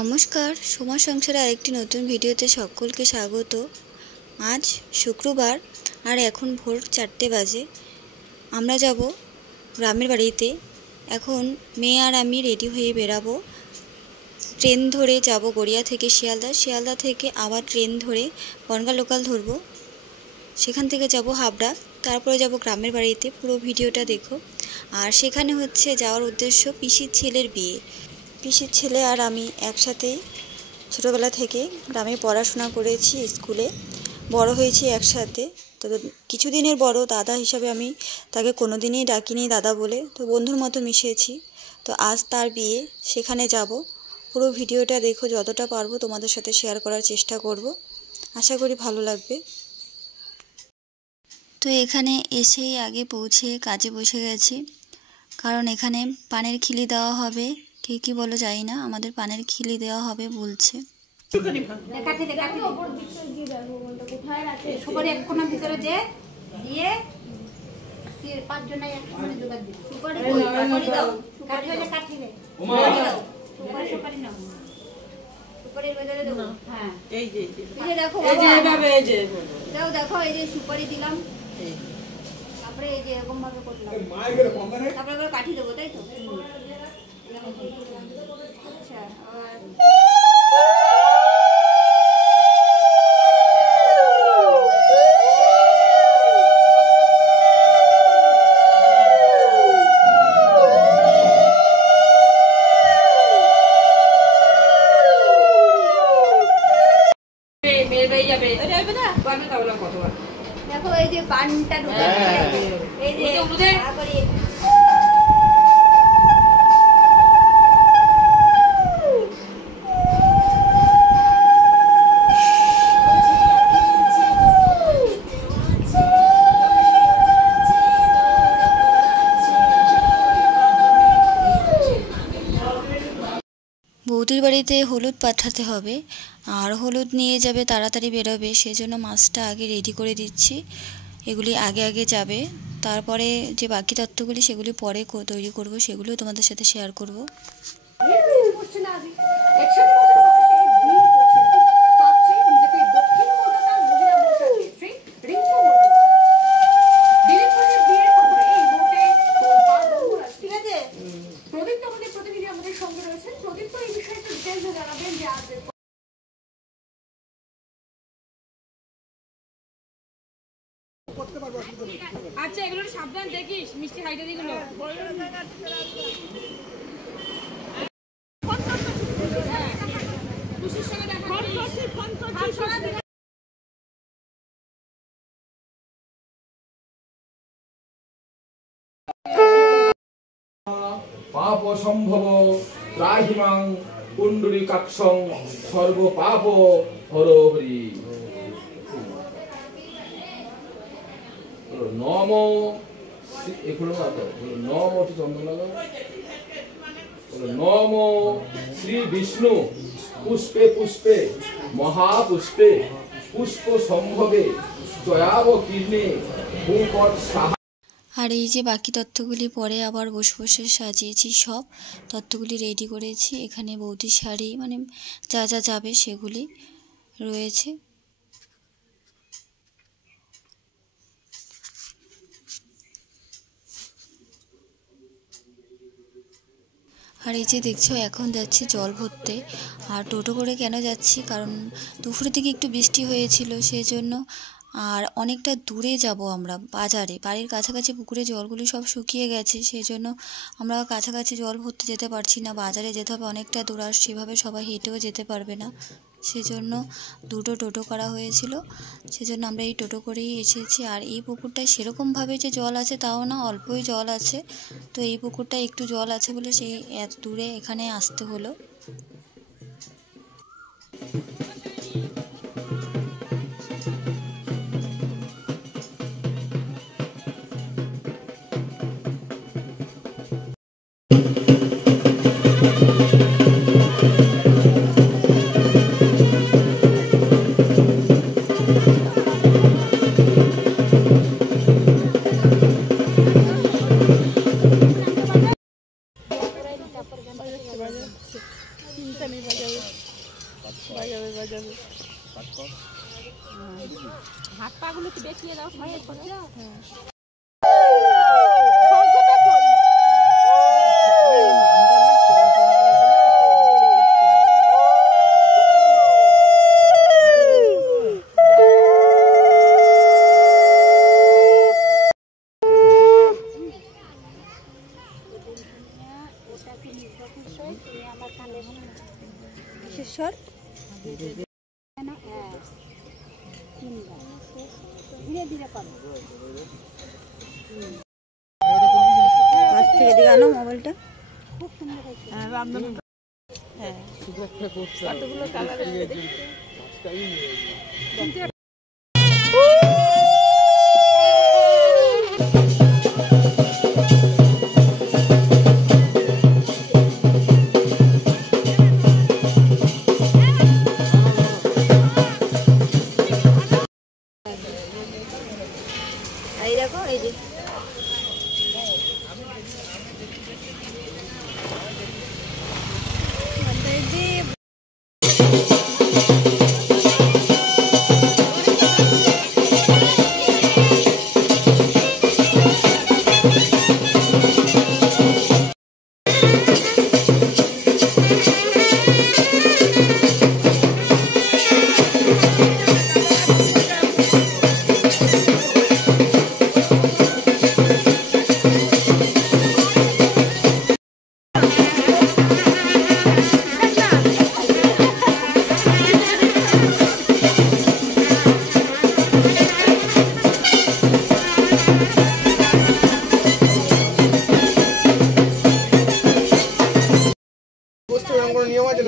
নমস্কার, সোমা সংসারে আরেকটি নতুন ভিডিওতে সকলকে স্বাগত। আজ শুক্রবার আর এখন ভোর 4টে বাজে। আমরা যাব গ্রামের বাড়িতে। এখন মেয়ে আর আমি রেডি হয়ে বেরাবো। ট্রেন ধরে যাব গড়িয়া থেকে শিয়ালদা, শিয়ালদা থেকে আবার ট্রেন ধরে বনগাঁ লোকাল ধরবো, সেখান থেকে যাব হাবড়া, তারপরে যাব গ্রামের বাড়িতে। পুরো ভিডিওটা দেখো। আর সেখানে হচ্ছে যাওয়ার উদ্দেশ্য পিসির ছেলের বিয়ে। পিসির ছেলে আর আমি একসাথেই ছোটোবেলা থেকে গ্রামে পড়াশোনা করেছি, স্কুলে বড় হয়েছি একসাথে। তো কিছুদিনের বড় দাদা হিসাবে আমি তাকে কোনো দিনই ডাকিনি দাদা বলে, তো বন্ধুর মতো মিশেছি। তো আজ তার বিয়ে, সেখানে যাব। পুরো ভিডিওটা দেখো, যতটা পারবো তোমাদের সাথে শেয়ার করার চেষ্টা করব। আশা করি ভালো লাগবে। তো এখানে এসেই আগে পৌঁছে কাজে বসে গেছি, কারণ এখানে পানের খিলি দেওয়া হবে। কে কি বলো জানি না, আমাদের পানের খিলি দেওয়া হবে বলছে। দেখো এই যে সুপারি দিলাম, তারপরে এই যে এরকম ভাবে করলাম, তারপরে কাঠি দেবো, তাই তো? আচ্ছা, দেখো এই যে পানটা ঢুকাচ্ছি, এই যে বৌদির বাড়িতে হলুদ পাঠাতে হবে, আর হলুদ নিয়ে যাবে, তাড়াতাড়ি বেরোবে, সেই জন্য মাছটা আগে রেডি করে দিচ্ছি। এগুলি আগে আগে যাবে, তারপরে যে বাকি তত্ত্বগুলি সেগুলি পরে তৈরি করব, সেগুলিও তোমাদের সাথে শেয়ার করব। আচ্ছা, এগুলো সাবধান দেখিস, মিষ্টি হাইটা দিগুলো। পাপ সম্ভব ত্রাহিমাং পুণ্ডরীকাক্ষং সর্ব পাপ হর হরি। নম নম নম শ্রী বিষ্ণু পুষ্পে পুষ্পে মহাপুষ্পে পুষ্প সম্ভবে জয়াব কীর্ণে ভূপট সাহা। আর এই যে বাকি তত্ত্বগুলি পরে আবার বসে বসে সাজিয়েছি, সব তত্ত্বগুলি রেডি করেছি। এখানে বৌদির শাড়ি, মানে যা যা যাবে সেগুলি রয়েছে। আর এই যে দেখছো, এখন যাচ্ছি জল ভরতে। আর টোটো করে কেন যাচ্ছি, কারণ দুপুরের দিকে একটু বৃষ্টি হয়েছিল, সেই জন্য। আর অনেকটা দূরে যাব আমরা, বাজারে, বাড়ির কাছাকাছি পুকুরে জলগুলি সব শুকিয়ে গেছে, সেই জন্য আমরা কাছাকাছি জল ভরতে যেতে পারছি না, বাজারে যেতে হবে অনেকটা দূর। আর সেভাবে সবাই হেঁটেও যেতে পারবে না, সেজন্য দুটো টোটো করা হয়েছিল, সেজন্য আমরা এই টোটো করেই এসেছি। আর এই পুকুরটায় সেরকমভাবে যে জল আছে তাও না, অল্পই জল আছে। তো এই পুকুরটায় একটু জল আছে বলে সেই এত দূরে এখানে আসতে হলো। হাত পা গুলো একটু দেখিয়ে দাও মায়ের পরে। কিশোর ধীরে ধীরে করো। কাছ থেকে দিকে আনো মোবাইলটা। খুব সুন্দর হয়েছে। হ্যাঁ কতগুলো কালার আছে। এই দেখো এই যে নিয়ম আছে।